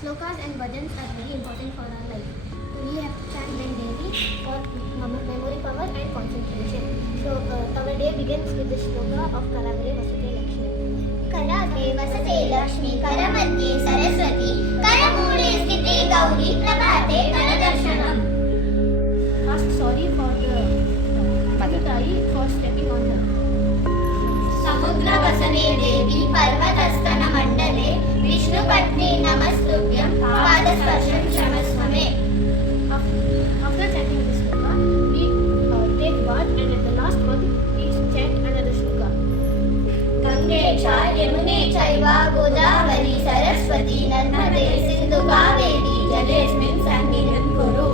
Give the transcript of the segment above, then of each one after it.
Slokas and bhajans are very important for our life. We have to chant them daily for memory power and concentration. So our day begins with the shloka of Karagre Vasute Lakshmi. कराग्रे वसते Lakshmi करमध्ये Saraswati करमूले स्थिते गौरी प्रभाते करदर्शनम्. Ask sorry for the Matatai for stepping on her. समुद्रवसने देवी पर्वतस्तन मण्डले विष्णुपत्नी नमस्तुभ्यं पादस्पर्शं क्षमस्व मे. After chanting this shloka, we take bath and at the last one we chant another shloka. Gange च यमुने चैव गोदावरी सरस्वती नर्मदे सिन्धु कावेरी जलेऽस्मिन् सन्निधिं कुरु.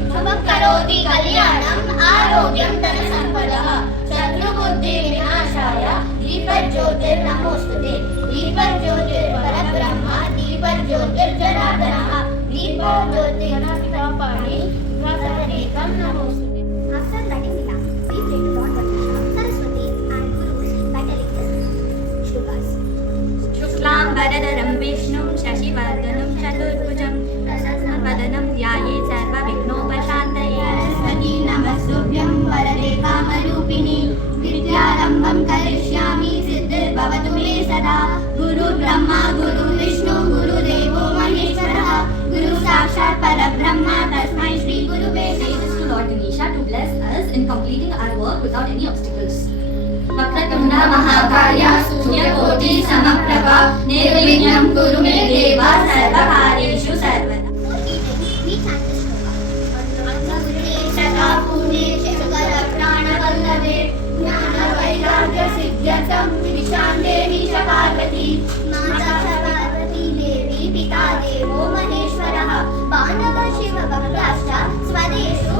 शुभं करोति कल्याणम् आरोग्यं धनसम्पदः शत्रुबुद्धिविनाशाय दीपज्योतिर्नमोऽस्तुते. दीपज्योतिर्परब्रह्म दीपज्योतिर्जनार्दनः दीपज्योतिर्गणाधिपाणि वासवनेकं नमोऽस्तुते. After writing the lamp, we pray to Lord Ganesha, Saraswati and Gurus by telling the shlokas. शुक्लां वरदरं विष्णुं शशिवर्धनं चतुर्भुजं प्रसन्नवदनं ध्यायेत् सर्वविघ्नोपशान्तये. सरस्वती नमस्तुभ्यं वरदे कामरूपिणि विद्यारम्भं करिष्यामि सिद्धिर्भवतु मे सदा. गुरुर्ब्रह्मा गुरुर्विष्णु गुरुदेवो महेश्वरः गुरु साक्षात् परब्रह्म तस्मै श्री गुरुवे Say this to Lord Ganesha to bless us in completing our work without any obstacles. Vakratunda Mahakaya Suryakoti Samaprabha Nirvighnan Kuru Me Deva Sarvakaryeshu Sarvada. Before eating, we chant this shloka. अन्नपूर्णे सदा पूर्णे सकल प्राणवल्लभे ज्ञानवैराग्य सिद्ध्यर्थं विशान्देहि च पार्वती. माता च पार्वती देवी पिता देवो महेश्वरः पाण्डव शिव भक्ताश्च स्वदेषु